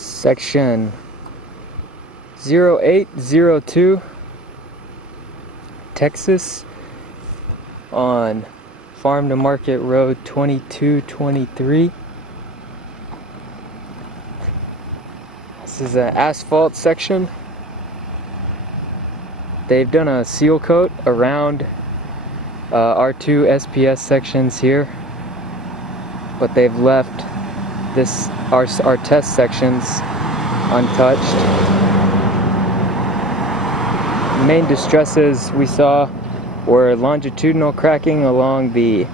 Section 0802, Texas, on Farm to Market Road 2223. This is an asphalt section. They've done a seal coat around our two SPS sections here, but they've left our test sections untouched. The main distresses we saw were longitudinal cracking along the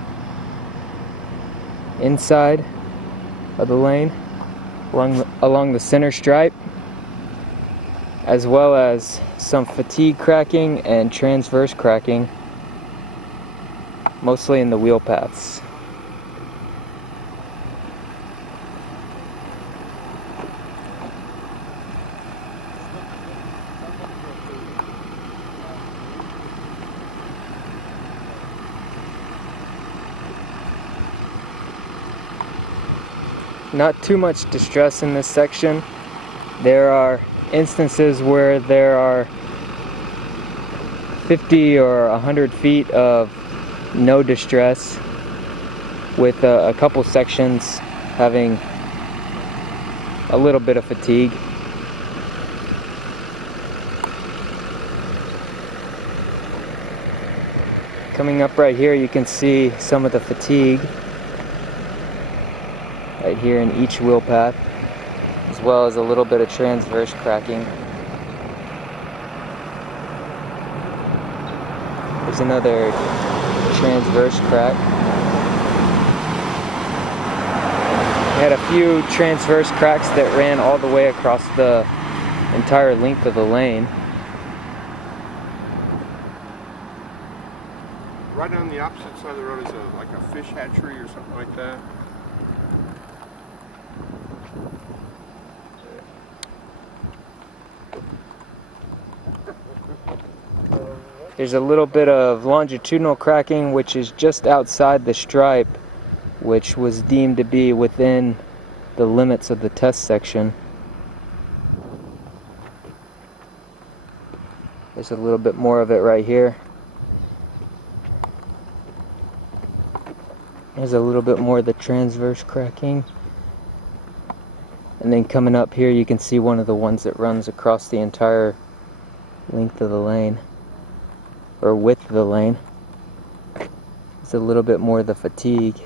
inside of the lane, along the center stripe, as well as some fatigue cracking and transverse cracking, mostly in the wheel paths. Not too much distress in this section. There are instances where there are 50 or 100 feet of no distress, with a couple sections having a little bit of fatigue. Coming up right here, you can see some of the fatigue right here in each wheel path, as well as a little bit of transverse cracking. There's another transverse crack. We had a few transverse cracks that ran all the way across the entire length of the lane. Right on the opposite side of the road is like a fish hatchery or something like that. There's a little bit of longitudinal cracking, which is just outside the stripe, which was deemed to be within the limits of the test section. There's a little bit more of it right here. There's a little bit more of the transverse cracking. And then coming up here, you can see one of the ones that runs across the entire length of the lane, or width of the lane. There's a little bit more of the fatigue.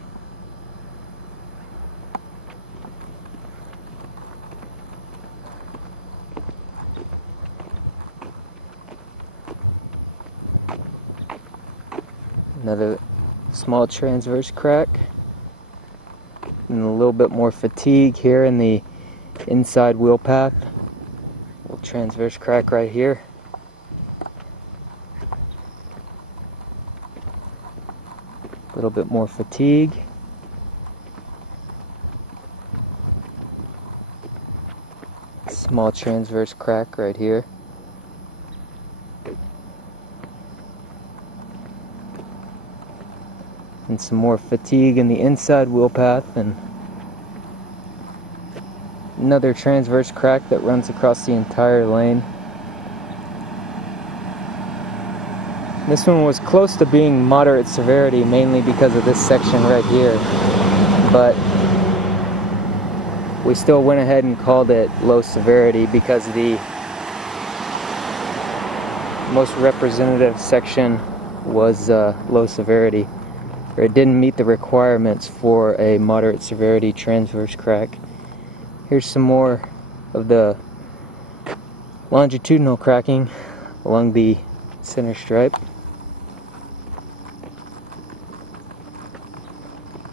Another small transverse crack, and a little bit more fatigue here in the inside wheel path. A little transverse crack right here. A little bit more fatigue. Small transverse crack right here. And some more fatigue in the inside wheel path, and another transverse crack that runs across the entire lane. This one was close to being moderate severity, mainly because of this section right here, but we still went ahead and called it low severity because the most representative section was low severity, or it didn't meet the requirements for a moderate severity transverse crack. Here's some more of the longitudinal cracking along the center stripe.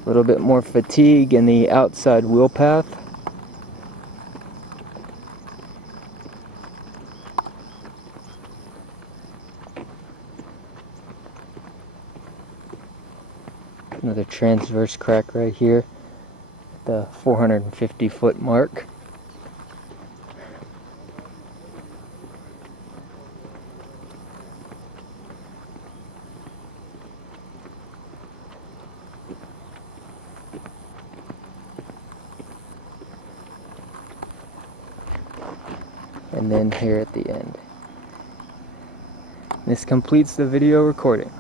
A little bit more fatigue in the outside wheel path. Another transverse crack right here, the 450-foot mark. and then here at the end. This completes the video recording.